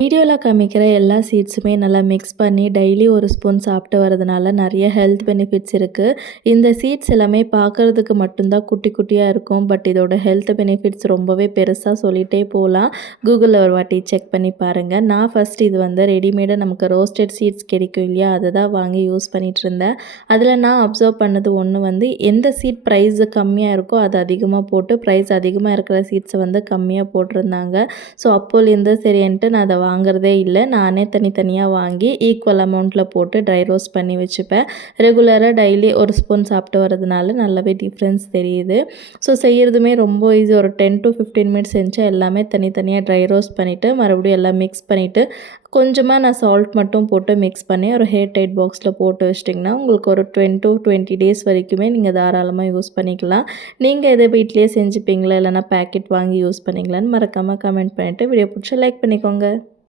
வீடியோவில் காமிக்கிற எல்லா சீட்ஸுமே நல்லா மிக்ஸ் பண்ணி டெய்லி ஒரு ஸ்பூன் சாப்பிட்டு வரதுனால நிறைய ஹெல்த் பெனிஃபிட்ஸ் இருக்குது. இந்த சீட்ஸ் எல்லாமே பார்க்குறதுக்கு மட்டும்தான் குட்டி குட்டியாக இருக்கும். பட் இதோட ஹெல்த் பெனிஃபிட்ஸ் ரொம்பவே பெருசாக சொல்லிகிட்டே போகலாம். கூகுளில் ஒரு வாட்டி செக் பண்ணி பாருங்கள். நான் ஃபஸ்ட்டு இது வந்து ரெடிமேடாக நமக்கு ரோஸ்டட் சீட்ஸ் கிடைக்கும் இல்லையா, அதை தான் வாங்கி யூஸ் பண்ணிகிட்டு இருந்தேன். அதில் நான் அப்சர்வ் பண்ணது ஒன்று வந்து எந்த சீட் ப்ரைஸ் கம்மியாக இருக்கோ அது அதிகமாக போட்டு, ப்ரைஸ் அதிகமாக இருக்கிற சீட்ஸை வந்து கம்மியாக போட்டிருந்தாங்க. ஸோ அப்போலேருந்து சரின்ட்டு நான் அதை வாங்குறதே இல்லை. நானே தனித்தனியாக வாங்கி ஈக்குவல் அமௌண்ட்டில் போட்டு ட்ரை ரோஸ்ட் பண்ணி வச்சுப்பேன். ரெகுலராக டெய்லி ஒரு ஸ்பூன் சாப்பிட்டு வரதுனால நல்லாவே டிஃப்ரென்ஸ் தெரியுது. ஸோ செய்கிறதுமே ரொம்ப ஈஸி. ஒரு 10 to 15 மினிட்ஸ் செஞ்சு எல்லாமே தனித்தனியாக ட்ரை ரோஸ்ட் பண்ணிவிட்டு மறுபடியும் எல்லாம் மிக்ஸ் பண்ணிவிட்டு கொஞ்சமாக நான் சால்ட் மட்டும் போட்டு மிக்ஸ் பண்ணி ஒரு ஹேர் டைட் பாக்ஸில் போட்டு வச்சிட்டிங்கன்னா உங்களுக்கு ஒரு 10 to 20 டேஸ் வரைக்குமே நீங்கள் தாராளமாக யூஸ் பண்ணிக்கலாம். நீங்கள் எதை வீட்லேயே செஞ்சுப்பீங்களா இல்லைனா பேக்கெட் வாங்கி யூஸ் பண்ணிங்களான்னு மறக்காமல் கமெண்ட் பண்ணிவிட்டு வீடியோ பிடிச்சா லைக் பண்ணிக்கோங்க.